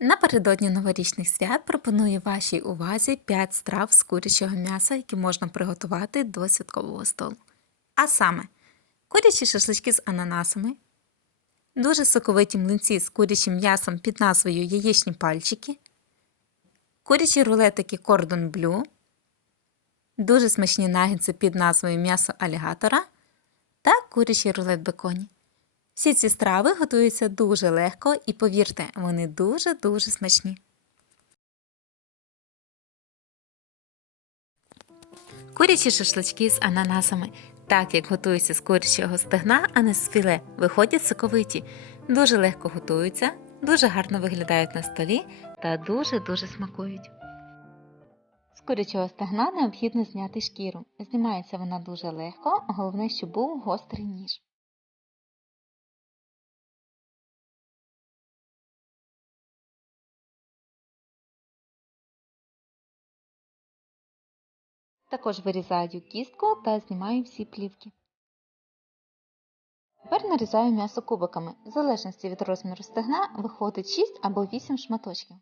Напередодні новорічних свят пропоную вашій увазі 5 страв з курячого м'яса, які можна приготувати до святкового столу. А саме курячі шашлички з ананасами, дуже соковиті млинці з курячим м'ясом під назвою яєчні пальчики, курячі рулетики кордон блю, дуже смачні нагідці під назвою м'ясо алігатора та курячий рулет беконі. Всі ці страви готуються дуже легко і повірте, вони дуже-дуже смачні. Курячі шашлички з ананасами. Так як готуються з курячого стегна, а не з філе, виходять соковиті, дуже легко готуються, дуже гарно виглядають на столі та дуже-дуже смакують. З курячого стегна необхідно зняти шкіру. Знімається вона дуже легко, головне, щоб був гострий ніж. Також вирізаю кістку та знімаю всі плівки. Тепер нарізаю м'ясо кубиками. В залежності від розміру стегна виходить 6 або 8 шматочків.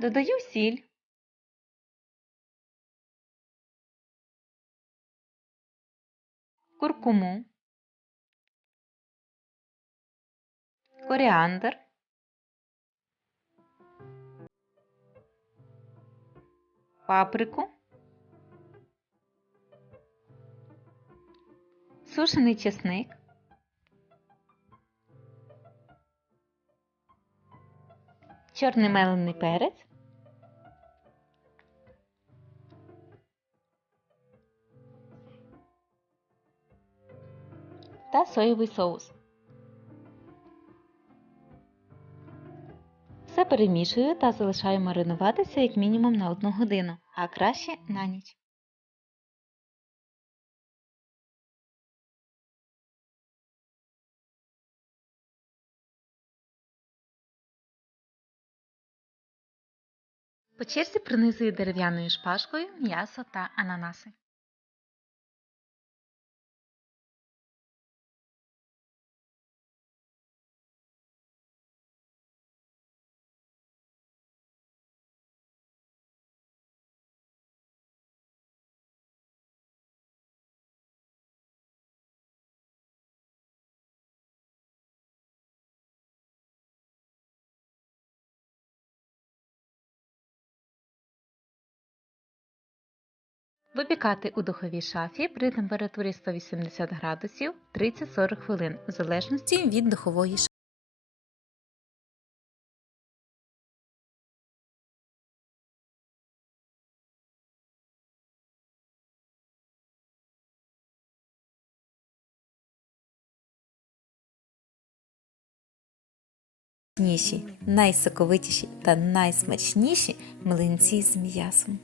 Додаю сіль. Куркуму. Коріандр. Паприку. Сушений чесник. Чорний мелений перець. Та соєвий соус. Все перемішую та залишаю маринуватися як мінімум на 1 годину, а краще на ніч. По черзі пронизую дерев'яною шпажкою м'ясо та ананаси. Випікати у духовій шафі при температурі 180 градусів 30-40 хвилин, в залежності від духової шафи. Найсоковитіші та найсмачніші млинці з м'ясом.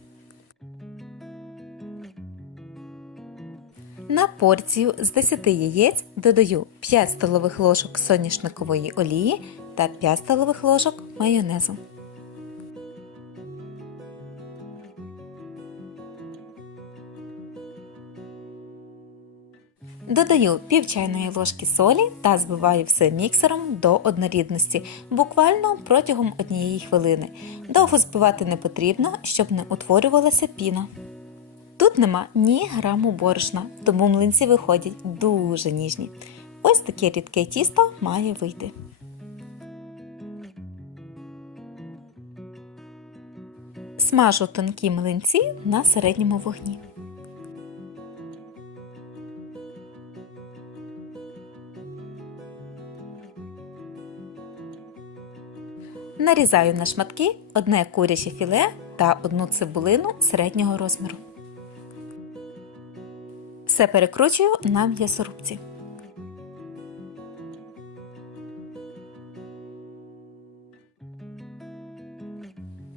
На порцію з 10 яєць додаю 5 столових ложок соняшникової олії та 5 столових ложок майонезу. Додаю пів чайної ложки солі та збиваю все міксером до однорідності, буквально протягом однієї хвилини. Довго збивати не потрібно, щоб не утворювалася піна. Тут нема ні граму борошна, тому млинці виходять дуже ніжні. Ось таке рідке тісто має вийти. Смажу тонкі млинці на середньому вогні. Нарізаю на шматки одне куряче філе та одну цибулину середнього розміру. Все перекручую на м'ясорубці.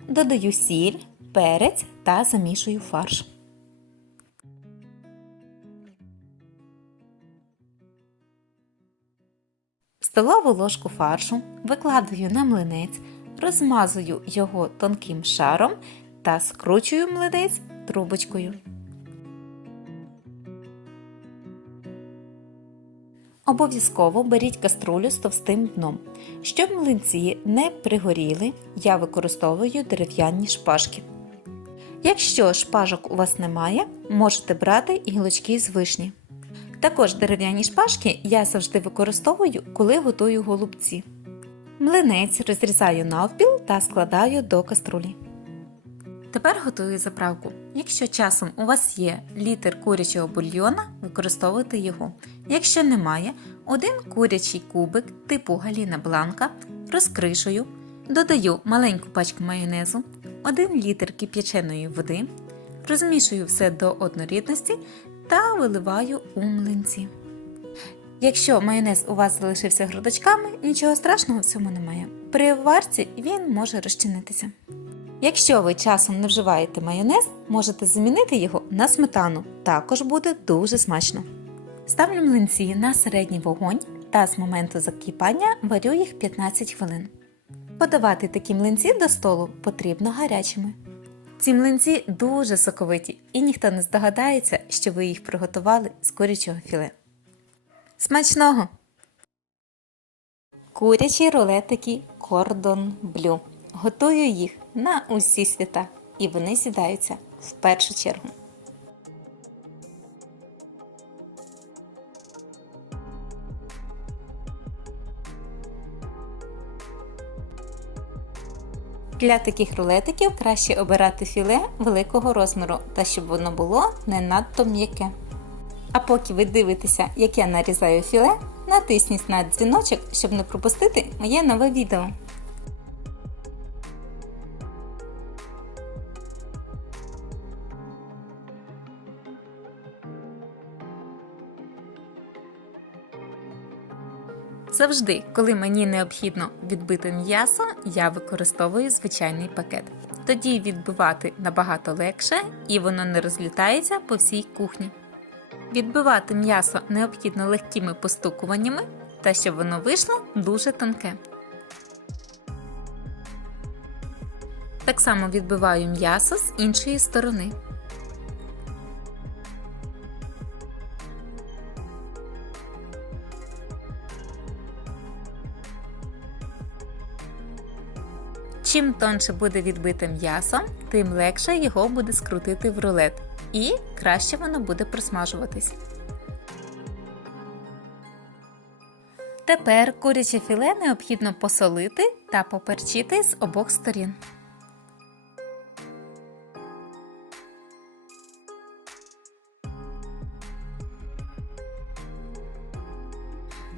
Додаю сіль, перець та замішую фарш. Столову ложку фаршу викладаю на млинець, розмазую його тонким шаром та скручую млинець трубочкою. Обов'язково беріть каструлю з товстим дном. Щоб млинці не пригоріли, я використовую дерев'яні шпажки. Якщо шпажок у вас немає, можете брати гілочки з вишні. Також дерев'яні шпажки я завжди використовую, коли готую голубці. Млинець розрізаю навпіл та складаю до каструлі. Тепер готую заправку. Якщо часом у вас є літр курячого бульйона, використовуйте його. Якщо немає, один курячий кубик типу Галіна Бланка розкришую, додаю маленьку пачку майонезу, 1 літр кип'яченої води, розмішую все до однорідності та виливаю у млинці. Якщо майонез у вас залишився грудочками, нічого страшного в цьому немає. При варці він може розчинитися. Якщо ви часом не вживаєте майонез, можете замінити його на сметану. Також буде дуже смачно. Ставлю млинці на середній вогонь та з моменту закипання варю їх 15 хвилин. Подавати такі млинці до столу потрібно гарячими. Ці млинці дуже соковиті і ніхто не здогадається, що ви їх приготували з курячого філе. Смачного! Курячі рулетики Кордон Блю. Готую їх на усі свята, і вони сідаються в першу чергу. Для таких рулетиків краще обирати філе великого розміру та щоб воно було не надто м'яке. А поки ви дивитеся, як я нарізаю філе, натисніть на дзвіночок, щоб не пропустити моє нове відео. Завжди, коли мені необхідно відбити м'ясо, я використовую звичайний пакет. Тоді відбивати набагато легше і воно не розлітається по всій кухні. Відбивати м'ясо необхідно легкими постукуваннями та щоб воно вийшло дуже тонке. Так само відбиваю м'ясо з іншої сторони. Чим тонше буде відбите м'ясо, тим легше його буде скрутити в рулет і краще воно буде просмажуватись. Тепер куряче філе необхідно посолити та поперчити з обох сторін.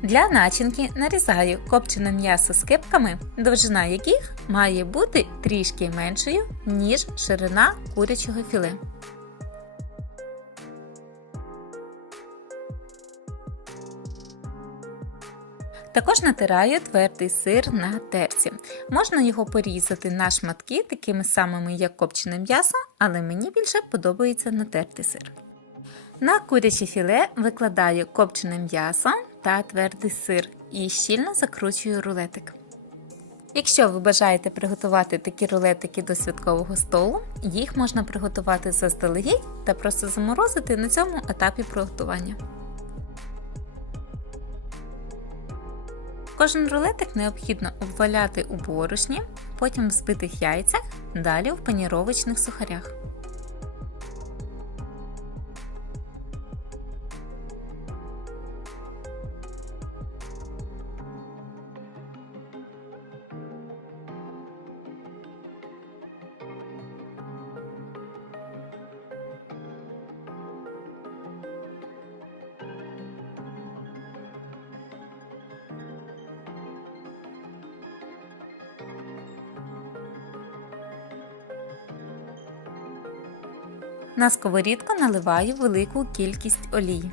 Для начинки нарізаю копчене м'ясо з кепками, довжина яких має бути трішки меншою, ніж ширина курячого філе. Також натираю твердий сир на терці. Можна його порізати на шматки, такими самими, як копчене м'ясо, але мені більше подобається натертий сир. На куряче філе викладаю копчене м'ясо та твердий сир і щільно закручую рулетик. Якщо ви бажаєте приготувати такі рулетики до святкового столу, їх можна приготувати заздалегідь та просто заморозити на цьому етапі приготування. Кожен рулетик необхідно обваляти у борошні, потім в збитих яйцях, далі в паніровочних сухарях. На сковорідку наливаю велику кількість олії.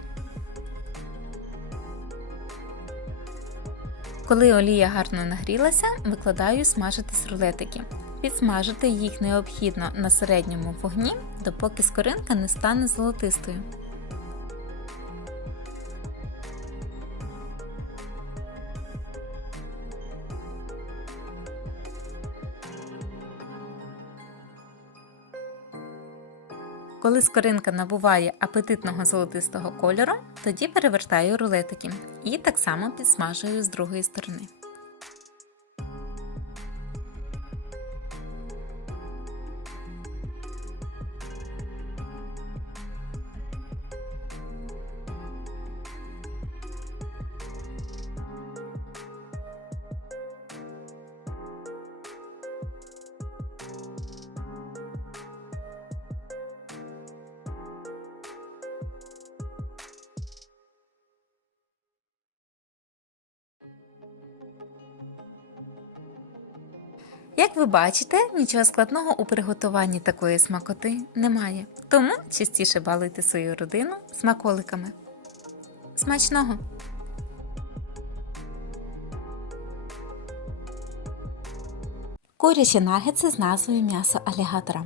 Коли олія гарно нагрілася, викладаю смажитись рулетики. Підсмажити їх необхідно на середньому вогні, допоки скоринка не стане золотистою. Коли скоринка набуває апетитного золотистого кольору, тоді перевертаю рулетики і так само підсмажую з другої сторони. Як ви бачите, нічого складного у приготуванні такої смакоти немає. Тому частіше балуйте свою родину смаколиками. Смачного! Курячі нагетси з назвою м'ясо алігатора.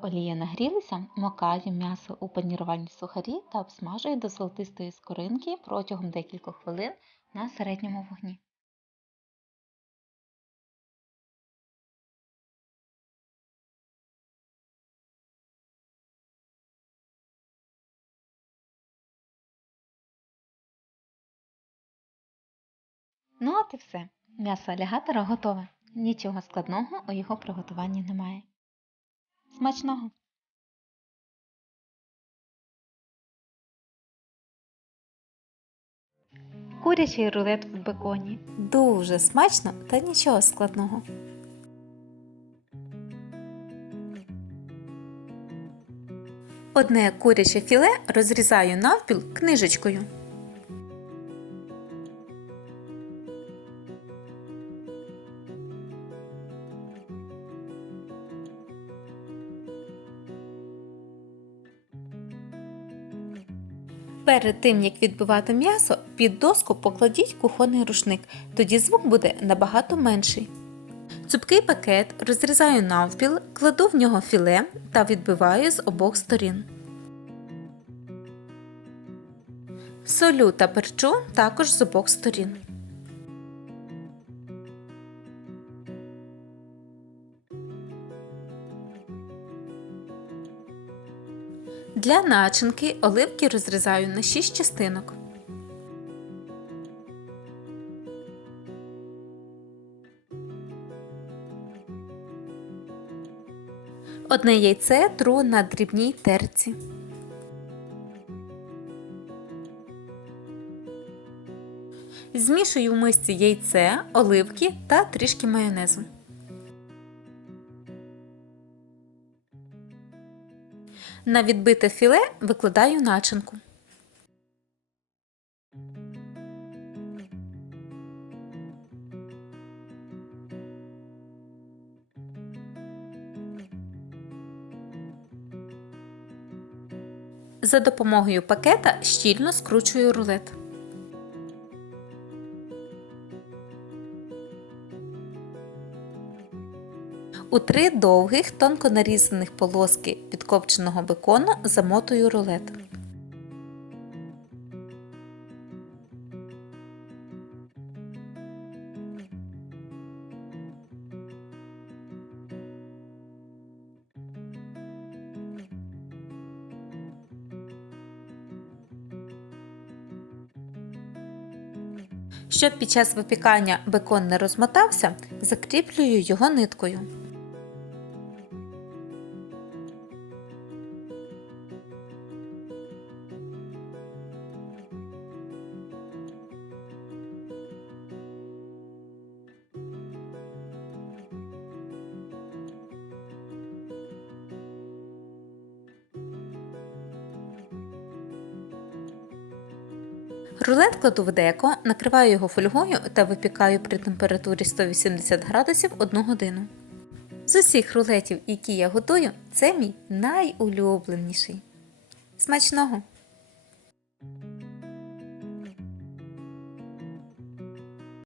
Олія нагрілася, макаю м'ясо у панірувальні сухарі та обсмажую до золотистої скоринки протягом декількох хвилин на середньому вогні. Ну от і все. М'ясо алігатора готове. Нічого складного у його приготуванні немає. Смачного! Курячий рулет в беконі. Дуже смачно та нічого складного. Одне куряче філе розрізаю навпіл книжечкою. Перед тим як відбивати м'ясо, під доску покладіть кухонний рушник, тоді звук буде набагато менший. Цупкий пакет розрізаю навпіл, кладу в нього філе та відбиваю з обох сторін. Солю та перчу також з обох сторін. Для начинки оливки розрізаю на 6 частинок. Одне яйце тру на дрібній терці. Змішую в мисці яйце, оливки та трішки майонезу. На відбите філе викладаю начинку. За допомогою пакета щільно скручую рулет. У три довгих, тонко нарізаних полоски підкопченого бекону замотую рулет. Щоб під час випікання бекон не розмотався, закріплюю його ниткою. Рулет кладу в деко, накриваю його фольгою та випікаю при температурі 180 градусів 1 годину. З усіх рулетів, які я готую, це мій найулюбленіший. Смачного!